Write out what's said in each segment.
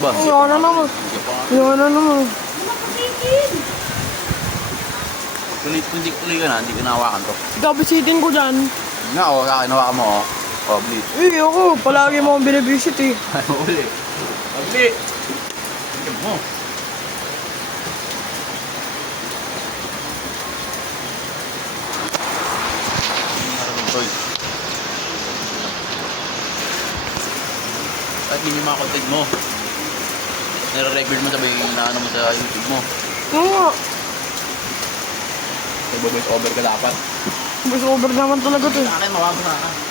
Ba? Ayaw na naman. Ayaw na naman. Kulit ka na, hindi ko nahawakan to. Ikaw, bisitin ko dyan. Nga, nahawakan mo, oh. Oh, bleed. Ako, palagi mo akong binibisit eh. Ano ulit? Bleed! Tignan mo. Kahit hindi yung mga content mo, nare-record mo sabi na ano mo sa YouTube mo. Oo nga. Nagbo-voice over ka dapat. Voice over naman talaga to. Sa akin, mawabasa ka.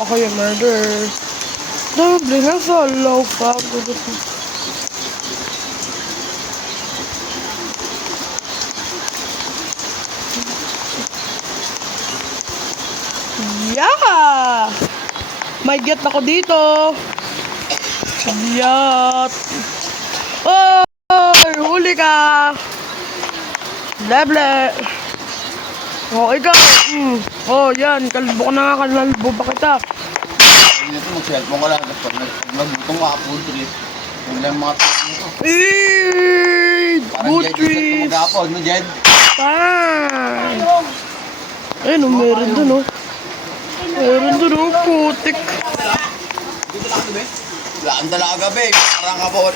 Ako yung murder. Dumpling na sa low pag. Yeah! May get ako dito. Yat. Oh! Huli ka! Leble! Oh, ikaw! Oh, yan. Kalbo ko na nga. Kalbo ba kita? Hindi na ito, mag-cellphone ka lang. Pag nagbutong ka, full trip. Yung lang mga trip mo to. Parang Good Jed, trips! mag-apod, no, Jed? Bye! Ayun, meron dun, oh. Meron dun, oh. Putik. Dito lang ito, be. Wala ang dalaga, be. Parang ka pa.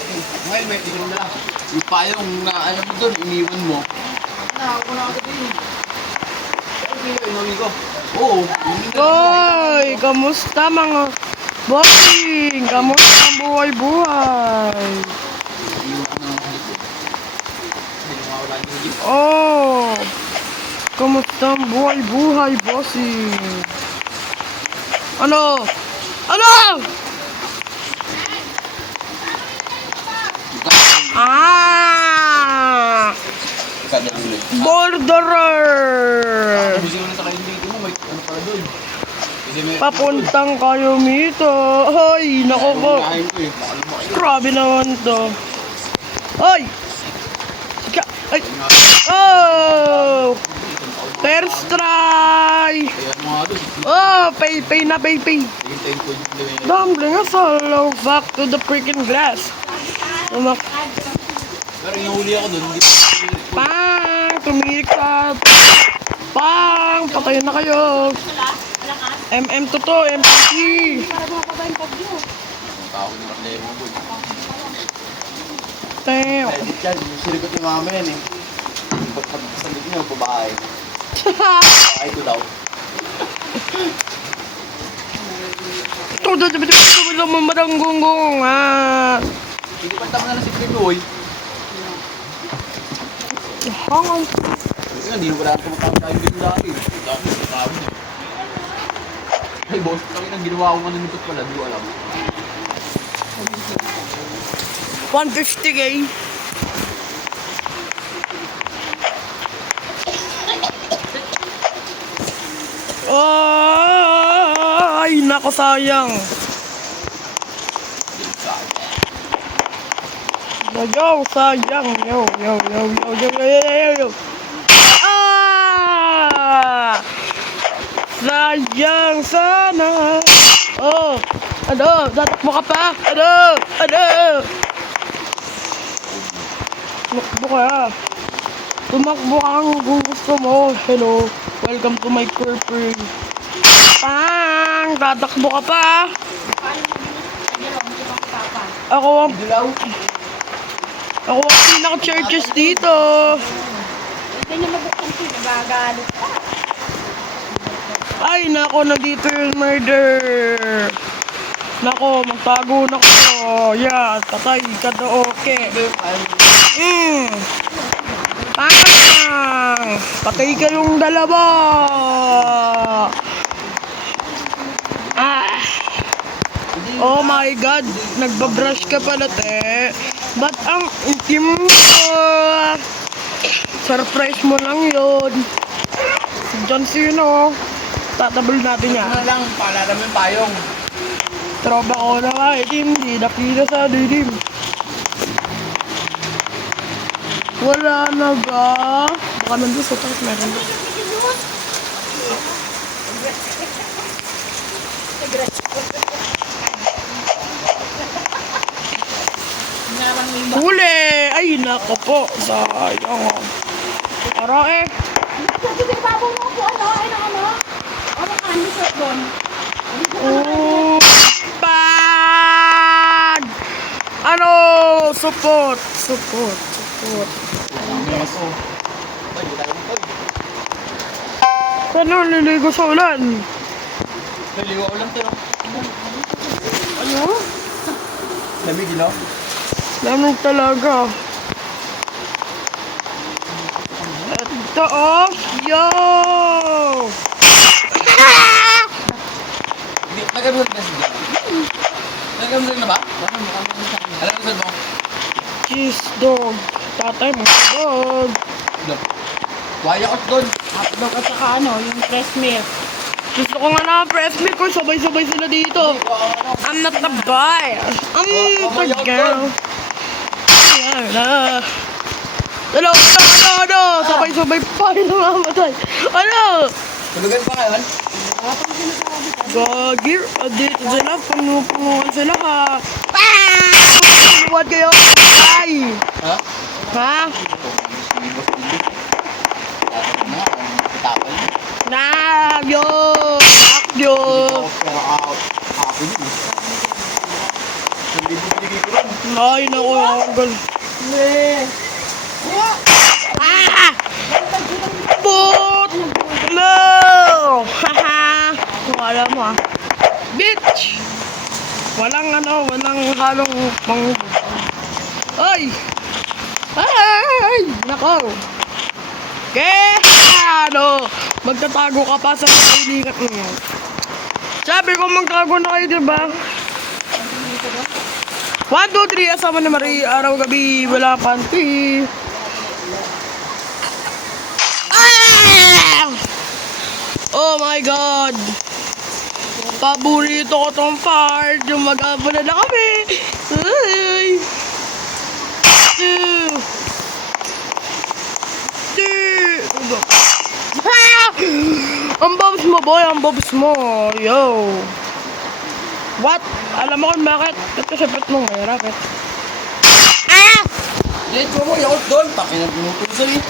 Ngayon, be, dito lang dala. Yung payong na, ano mo dun, iniwan mo. Ako na ako din. Inuwi ko. Oo. Hoy, kamusta mga bossing? Kamusta ang buhay-buhay? Oh, kamusta ang buhay-buhay, bossing? Ano? Ano? Ah! Borderer! Busing mo na sa kayo dito mo, may ano pala dun. Kasi may... Papuntang kayo dito. Hoy, nako po. Kain ko eh, baka lumaki. Grabe naman to. Hoy! Ay! Oh! First try! Kaya ano nga dun, Oh, pay na, pay. hihintayin ko yung gawin. Dumpling us all back to the freaking glass. Pero inuhuli ako dun, hindi pa. Pang! Tumirik ka! Pang! Patayin na kayo! MM to to, MPC! Tao ni Marlemo dun. Damn! Edit yan, yung sirigot ni mama yan eh. Pag-salit niyo, babae. Babae ko daw. Ito lang mamaranggunggong ah! Hindi pa tama na lang si Pinoy. Hangang! Kasi nga, hindi mo pala kumakanta tayo dito dati. Dati, nakawin eh. Ay boss, kami nang ginawa ko manunipot pala, di ko alam. 150k. Ay, nako sayang. Yo, sayang. Yo. Ah! Sayang sana. Oh, ano? Tatakbo ka pa? Ano? Tumakbo ka. Tumakbo ka kung gusto mo. Hello. Welcome to my purple. Pang! Tatakbo ka pa. Ako ang pinaka-churches dito. Hindi niya mabuksan siya, nagagalit ka. Ay, nako, nandito yung murder. Nako, magtago na ko. Yeah, tatay ka na okay. Pang! Patay kayong dalawa. Ah! Oh my God, nagbabrush ka pala, te. Ba't ang itim mo? Surprise mo lang yun. Si John Cena, tatabol natin yan. Ano lang, paalala mo yung payong. Tropa ko na nga, hindi nakita sa dilim. Wala na ba? Baka nandun sa taas meron doon. Narang lima. Huli! Ay, nako po. Sayang. Tara eh. Sabi ko, babaw mo ako, ano? Ano ka, ano sa doon? Oh, bag! Ano? Support. Ay, hindi tayo mo. Pero naliligo sa ulan. Naliwa ko lang to. Ano? Lamig, no? Lamig talaga. Ito oh. Yo! Nag-absorb na siya. Nag-absorb na ba? Alam mo mo? Cheese dog. Tatay mo dog. No. Waya ko doon. Hotdog at saka ano, yung fresh milk. Gusto ko nga na press me ko. Sabay-sabay sila dito. I'm not the boy. I'm the girl. Ayan na. Ano? Sabay-sabay pa rin namamatay. Ano? Tulugan pa ngayon? Gagir. Dito sila. Pungupunguan sila ha. Luwad kayo. Ay. Ha? Ha? Tapal. Nagyo. Nagyo. Pero ako yun. Hindi mo pinigay ko rin. Ay, naku. Ah! Put! No! Haha! Wala mo ah. Bitch! Walang halong pang... Ay! Ay! Nako! Ano? Magtatago ka pa sa kailingan mo. Sabi ko magtago na kayo, diba? 1, 2, 3, asama ni Marie, araw gabi, wala panty. Ah! Oh my God! Paborito ko tong part, yung mag-abala na kami. Ay! Ah! Ang bobs mo, boy, ang bobs mo. Yo! What? Alam mo kung bakit? Ba't kasi ba't mo may racket? Ah! Let's mo, yakot doon. Takin na pinutusan eh.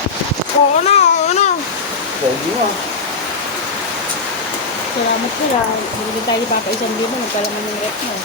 Oo na. Pwede mo. Salamat sila. Hindi tayo ni Papa isang libo. Nagkalaman yung rep mo.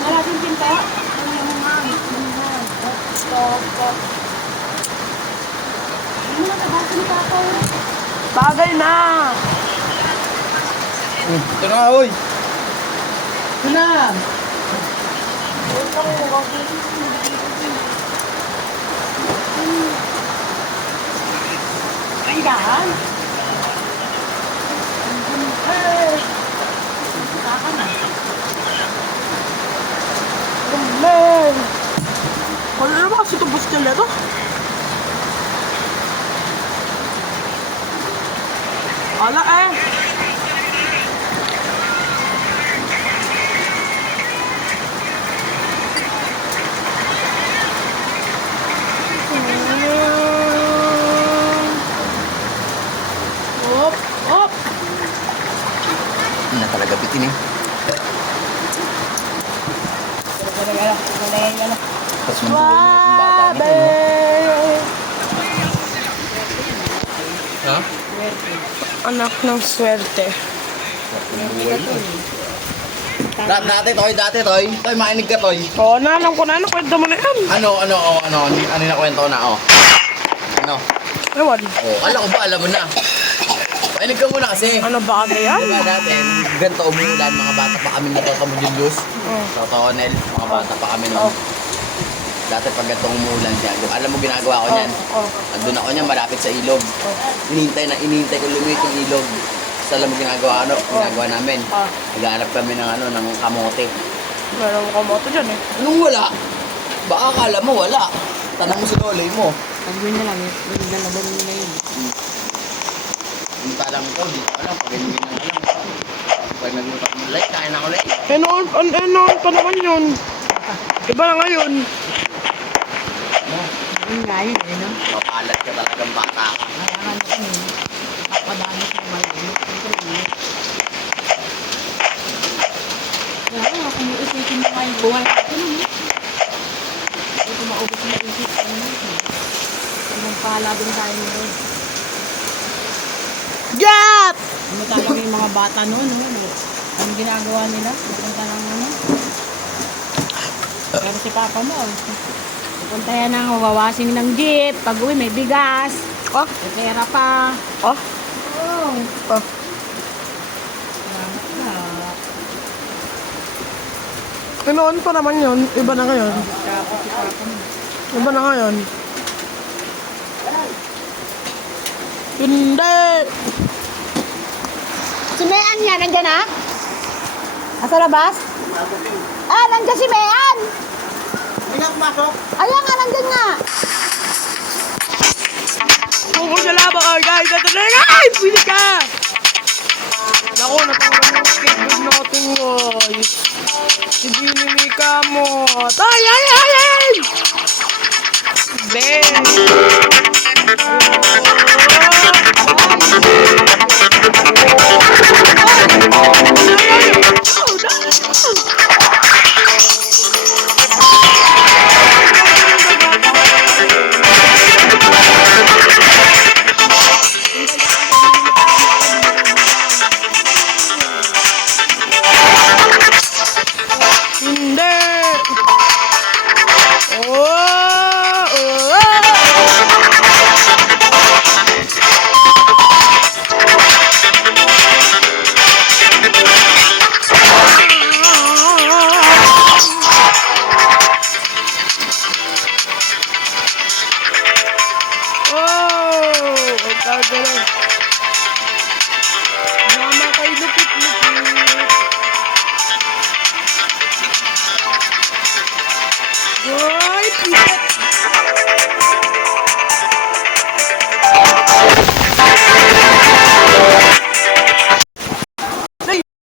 Maraming pinta. Stop. Ano na tabasa ni Papa? Bagay na. Ito na, oy. Ito na. Ay, dahan. Saka na. Man. Wala na ba kasi ito bus nila to? Wala eh. Op. Na talaga bitin eh. Wala. Tapos manduloy na yung bata na ito, no? Anak ng swerte. Dati, Toy. Toy, makinig ka, Toy. Oo, alam ko na. Kwento mo na yan. Ano yung nakwento ko na, oh. Ano? Ewan. Oh, alam mo na. Makinig ka muna kasi. Ano ba kasi yan? Diba dati, ganito umuulan, mga bata pa kami nagkakamudyos. Sa Tonel, mga bata pa kami noon. Dati pag ganito umuulan dyan, alam mo ginagawa ko niyan? Andun ako niyan, malapit sa ilog. Inihintay ko lumit yung ilog. Sa alam mo ginagawa namin. Naghanap kami ng kamote. Meron mo kamoto dyan eh. Anong wala? Baka akala mo wala. Tanong mo si loloy mo. Pagawin na lang, yung dalaban nila yun. Punta lang ko, di ko alam. Pag ganyan na alam. Pag nagmutak mo, like, kain ako like. Noon pa naman yun. Iba na ngayon. Yun nga yun, eh, no? Mapalat ka talagang bata ka. Kaya nga natin, papadami sa malimit. Kaya nga, kung iisipin mo nga yung buhay natin, ano? Hindi ko maubos na isip ko natin. Anong pala din tayo nila. Get! Ano talaga yung mga bata noon, ano? Anong ginagawa nila? Pupunta lang ano? Pero si Papa mo, pupunta yan ng wawasing ng jeep. Pag uwi, may bigas. Oh, May pera pa. oh, Oh, oh. salamat na. Noon pa naman yun. Iba na ngayon. Tapos si Papa mo. Iba na ngayon. Hindi. Si Mayan nga, nandyan na? Nasa labas? Nandyan si Mayan! Hindi nga pumasok. Ayan nga, nandyan nga! Kung salaba ka, guys. Ito na guys! Pwede ka! Naku, natanggal yung skateboard natin, guys. Hindi Mika mo. Ay! Ben! Hindi! Oh! Ang gagaling.